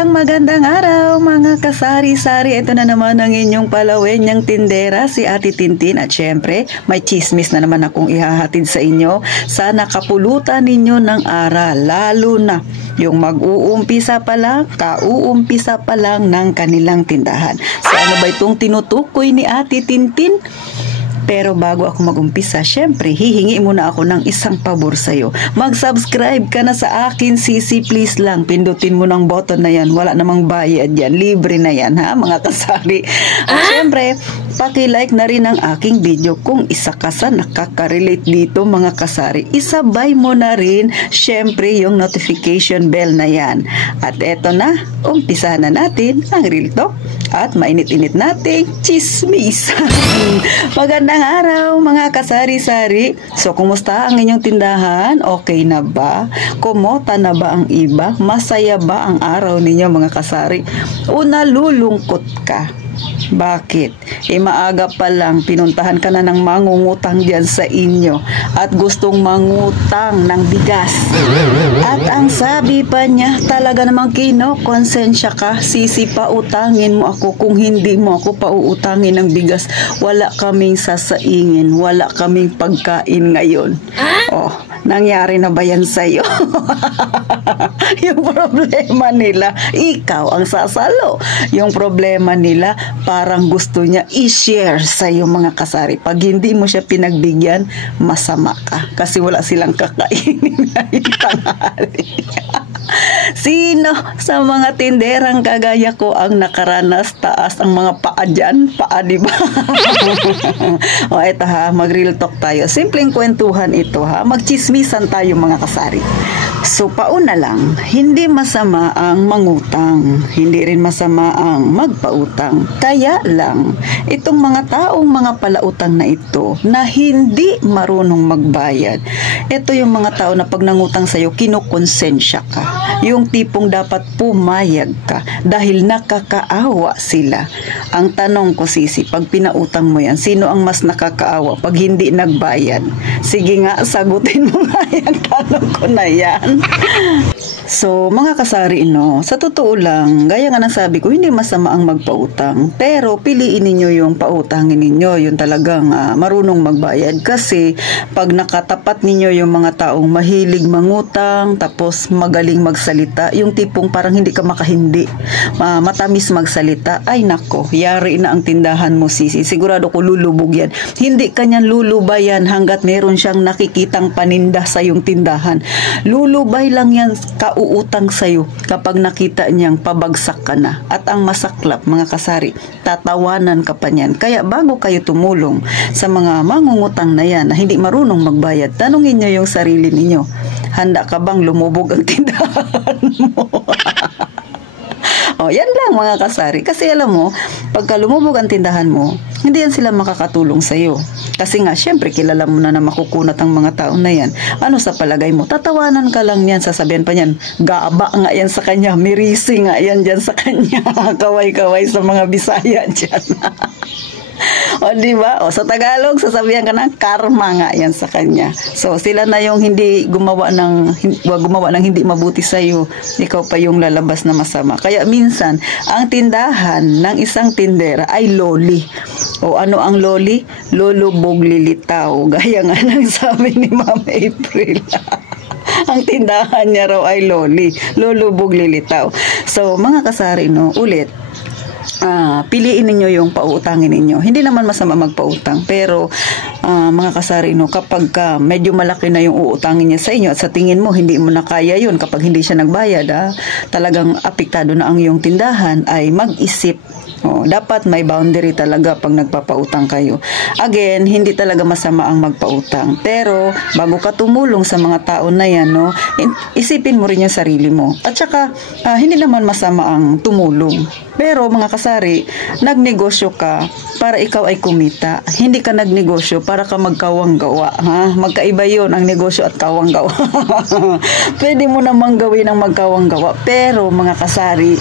Magandang araw mga kasari-sari. Ito na naman ang inyong palawenyang tindera, si Ate Tintin. At syempre, may chismis na naman akong ihahatid sa inyo. Sana kapulutan ninyo ng aral, lalo na yung mag-uumpisa pa lang, kauumpisa pa lang ng kanilang tindahan. So ano ba itong tinutukoy ni Ate Tintin? Pero bago ako mag-umpisa, syempre, hihingi muna ako ng isang pabor sa'yo. Mag-subscribe ka na sa akin, sisi, please lang. Pindutin mo ng button na yan. Wala namang bayad yan. Libre na yan, ha, mga kasari. At syempre, paki-like na rin ang aking video kung isa ka sa nakaka-relate dito, mga kasari. Isabay mo na rin, syempre, yung notification bell na yan. At eto na, umpisa na natin ang Real Talk at mainit-init nating chismis. Magandang araw mga kasari-sari. So, kumusta ang inyong tindahan? Okay na ba? Kumota na ba ang iba? Masaya ba ang araw ninyo mga kasari? O nalulungkot ka? Bakit? Maaga pa lang, pinuntahan ka na ng mangungutang dyan sa inyo at gustong mangutang ng bigas. At ang sabi pa niya, talaga namang konsensya ka, sisi, pautangin mo ako. Kung hindi mo ako pauutangin ng bigas, wala kaming sasaingin, wala kaming pagkain ngayon. Oh, nangyari na ba yan sa'yo? Yung problema nila, ikaw ang sasalo. Yung problema nila, parang gusto niya i-share sa iyo mga kasari. Pag hindi mo siya pinagbigyan, masama ka. Kasi wala silang kakainin ngayong tanghali. Sino sa mga tinderang kagaya ko ang nakaranas taas ang mga paa dyan? Paa, diba? O eto ha, mag-real talk tayo. Simpleng kwentuhan ito ha. Magchismisan tayo mga kasari. So pauna lang, hindi masama ang mangutang, hindi rin masama ang magpautang. Kaya lang, itong mga taong mga palautang na ito na hindi marunong magbayad, ito yung mga tao na pag nangutang sa'yo, kinukonsensya ka. Yung tipong dapat pumayag ka dahil nakakaawa sila. Ang tanong ko, sisi, pag pinautang mo yan, sino ang mas nakakaawa pag hindi nagbayad? Sige nga, sagutin mo nga yung tanong ko na yan. So, mga kasari, no, sa totoo lang, gaya nga ng sabi ko, hindi masama ang magpautang. Pero, piliin ninyo yung pautangin ninyo, yung talagang marunong magbayad. Kasi, pag nakatapat ninyo yung mga taong mahilig mangutang, tapos magaling magsalita, yung tipong parang hindi ka makahindi, matamis magsalita, ay nako, yari na ang tindahan mo, sisi. Sigurado ko lulubog yan. Hindi kanyan lulubayan hanggat meron siyang nakikitang paninda sa yung tindahan. Lulubay lang yan kauutang sa'yo kapag nakita niyang pabagsak ka na. At ang masaklap, mga kasari, tatawanan ka pa niyan. Kaya bago kayo tumulong sa mga mangungutang na yan na hindi marunong magbayad, tanungin niyo yung sarili ninyo. Handa ka bang lumubog ang tindahan mo? O, yan lang mga kasari. Kasi alam mo, pagka lumubog ang tindahan mo, hindi yan sila makakatulong sa'yo. Kasi nga, syempre, kilala mo na makukunat ang mga tao na yan. Ano sa palagay mo? Tatawanan ka lang yan, sasabihan pa yan, gaba nga yan sa kanya, mirisi nga yan dyan sa kanya, kaway-kaway sa mga Bisaya dyan. O, diba? O, sa Tagalog, sasabihan ka ng karma nga yan sa kanya. So, sila na yung hindi gumawa ng hindi mabuti sa'yo. Ikaw pa yung lalabas na masama. Kaya minsan, ang tindahan ng isang tindera ay loli. O, ano ang loli? Lulubog lilitaw. Gaya nga ng sabi ni Ma'am April. Ang tindahan niya raw ay loli. Lulubog lilitaw. So, mga kasari, no, ulit, piliin ninyo yung pautangin ninyo. Hindi naman masama magpautang, pero mga kasari, no, kapag medyo malaki na yung uutangin niya sa inyo at sa tingin mo hindi mo na kaya yun kapag hindi siya nagbayad, talagang apektado na ang iyong tindahan, ay mag-isip. Dapat may boundary talaga pag nagpapautang kayo. Again, hindi talaga masama ang magpautang. Pero, bago ka tumulong sa mga tao na yan, no, isipin mo rin yung sarili mo. At saka, hindi naman masama ang tumulong. Pero, mga kasari, nagnegosyo ka para ikaw ay kumita. Hindi ka nagnegosyo para ka magkawang-gawa. Ha? Magkaiba yun, ang negosyo at kawang-gawa. Pwede mo namang gawin ang magkawang-gawa. Pero, mga kasari,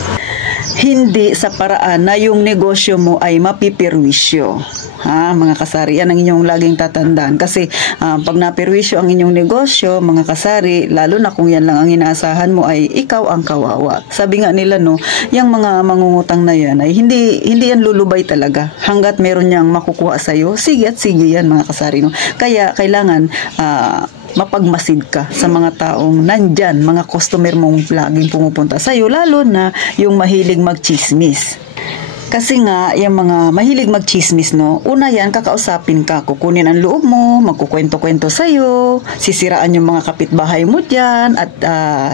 hindi sa paraan na yung negosyo mo ay mapipirwisyo. Ha, mga kasari, yan ang inyong laging tatandaan. Kasi pag napirwisyo ang inyong negosyo, mga kasari, lalo na kung yan lang ang inaasahan mo, ay ikaw ang kawawa. Sabi nga nila, no, yung mga mangungutang na yan ay hindi yan lulubay talaga. Hanggat meron niyang makukuha sa'yo, sige at sige yan, mga kasari. No? Kaya kailangan mapagmasid ka sa mga taong nandyan, mga customer mong laging pumupunta sa'yo, lalo na yung mahilig magchismis. Kasi nga, yung mga mahilig magchismis, no, una yan, kakausapin ka, kukunin ang loob mo, magkukwento-kwento sa'yo, sisiraan yung mga kapitbahay mo dyan, at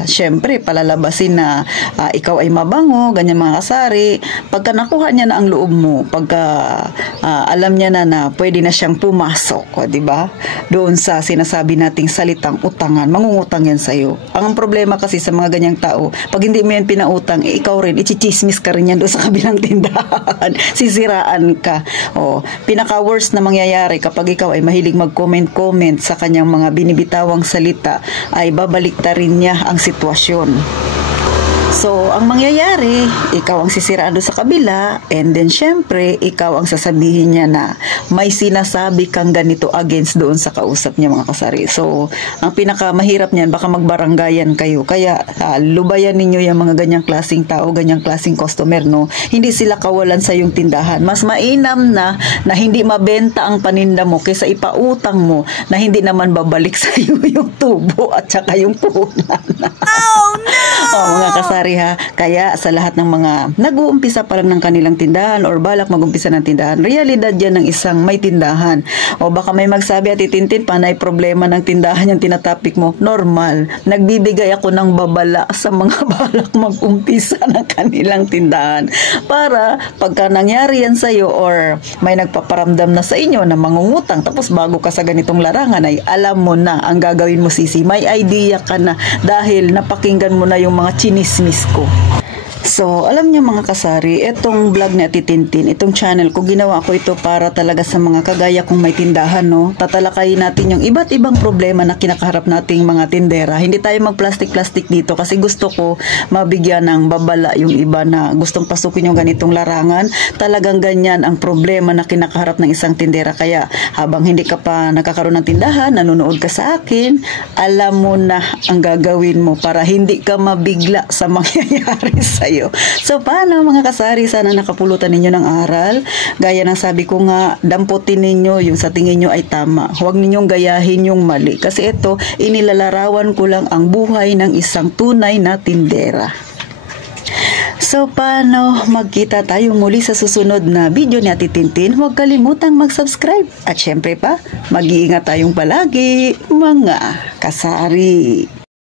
syempre, palalabasin na ikaw ay mabango, ganyan mga kasari. Pagka nakuha niya na ang loob mo, pagka alam niya na pwede na siyang pumasok, diba? Doon sa sinasabi nating salitang utangan, mangungutang yan sa'yo. Ang problema kasi sa mga ganyang tao, pag hindi mo yan pinautang, ikaw rin, ichichismis ka rin yan doon sa kabilang tindahan. Sisiraan ka. Pinaka-worst na mangyayari kapag ikaw ay mahilig mag-comment sa kanyang mga binibitawang salita, ay babalik ta rin niya ang sitwasyon. So, ang mangyayari, ikaw ang sisiraan doon sa kabila, and then syempre, ikaw ang sasabihin niya na may sinasabi kang ganito against doon sa kausap niya, mga kasari. So, ang pinakamahirap niyan, baka magbaranggayan kayo. Kaya, lubayan ninyo yung mga ganyang klaseng tao, ganyang klaseng customer, no? Hindi sila kawalan sa yung tindahan. Mas mainam na hindi mabenta ang paninda mo kaysa ipautang mo na hindi naman babalik sa iyo yung tubo at saka yung puhunan. Oh, no! Mga kasari, ha. Kaya sa lahat ng mga nag-uumpisa pa lang ng kanilang tindahan or balak mag-umpisa ng tindahan, realidad yan ng isang may tindahan. O baka may magsabi, at Tintin, panay problema ng tindahan yung tinatapik mo. Normal. Nagbibigay ako ng babala sa mga balak mag-umpisa ng kanilang tindahan. Para pagka nangyari yan sa'yo or may nagpaparamdam na sa inyo na mangungutang, tapos bago ka sa ganitong larangan, ay alam mo na ang gagawin mo, sisi. May idea ka na dahil napakinggan mo na yung mga chinismis ko. So, alam niyo mga kasari, itong vlog ni Ate Tintin, itong channel ko, ginawa ko ito para talaga sa mga kagaya kong may tindahan, no? Tatalakayin natin yung iba't ibang problema na kinakaharap nating mga tindera. Hindi tayo mag-plastic-plastic dito kasi gusto ko mabigyan ng babala yung iba na gustong pasukin yung ganitong larangan. Talagang ganyan ang problema na kinakaharap ng isang tindera. Kaya habang hindi ka pa nakakaroon ng tindahan, nanonood ka sa akin, alam mo na ang gagawin mo para hindi ka mabigla sa mangyayari sa'yo. So, paano mga kasari? Sana nakapulutan ninyo ng aral. Gaya ng sabi ko nga, damputin ninyo yung sa tingin nyo ay tama. Huwag ninyong gayahin yung mali. Kasi ito, inilalarawan ko lang ang buhay ng isang tunay na tindera. So, paano? Magkita tayo muli sa susunod na video ni Ate Tintin. Huwag kalimutang mag-subscribe. At syempre pa, mag-iingat tayong palagi, mga kasari.